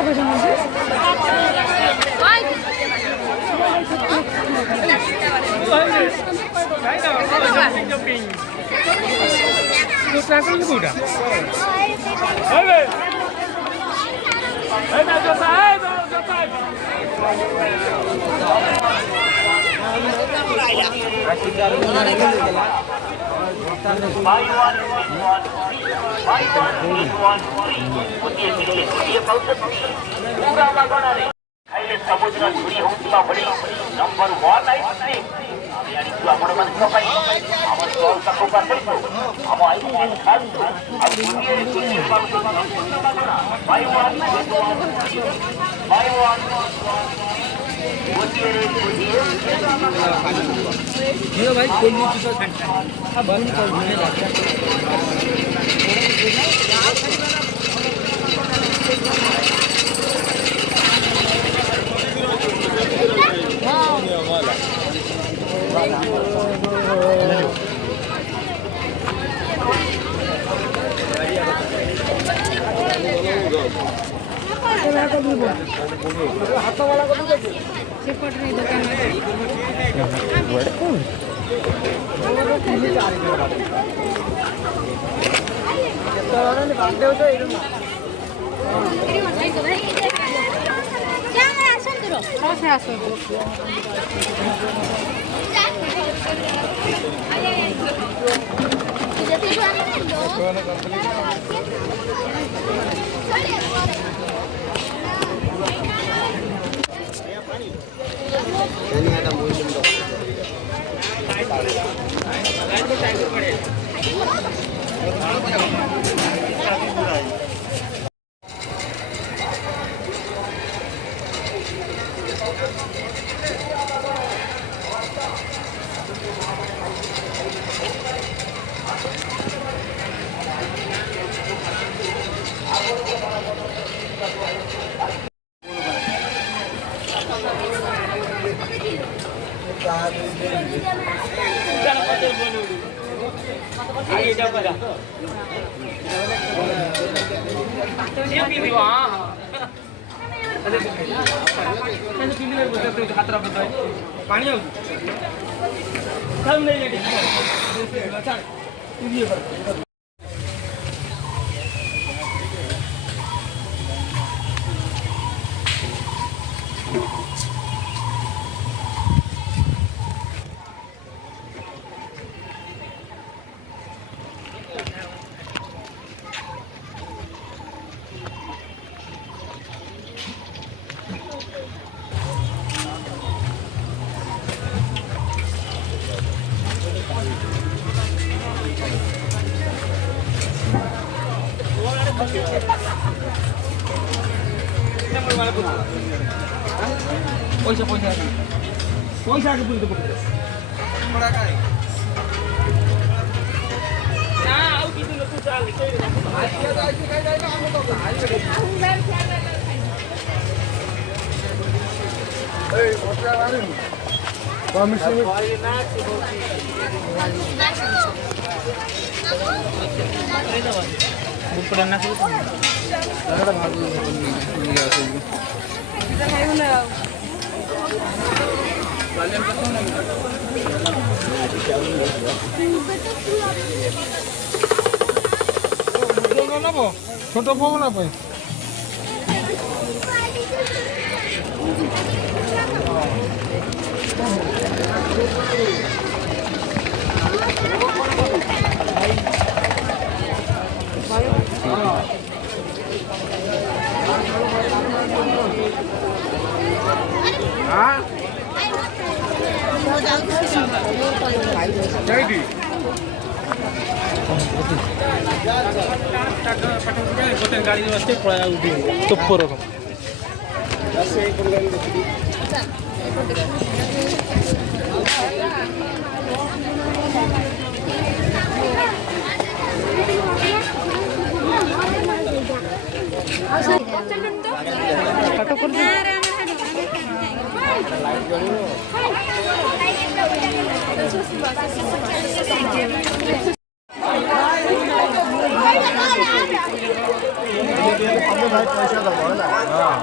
पैसा मिलছে ସବୁଦିନ ଚୋରି ହେଉଥିବା ଭଳି ନମ୍ବର 1 ଆଇସି ଆମେ ଆଣିଛୁ ଆପଣମାନଙ୍କ ପାଇଁ ଆମ ଷ୍ଟଲ ପାଖକୁ ଆସନ୍ତୁ ଆମ ଆଇସି ଖାଆନ୍ତୁ ଆଉ ଦୁନିଆରେ ଗୋଟିଏ ବାଇ ୱାନ୍ ଗୋଟିଏରେ ଗୋଟିଏ भाई खोल दीजिए तो बंद कर हाथ वाला को सेपट नहीं दुकान पानी पैसा पैसा पैसा आगे पुलिस बड़ा का ना आउ कितु लोग चाल ए मोटा वाली कमिशन बुकड़ा ना सब सारा भाग मिल गया सही इधर है ना वालेम का कौन है ओ ना बो छोटो फोन ना पे गाड़ी वास्ते तुप्पो रकम भाई पैसा दबा ना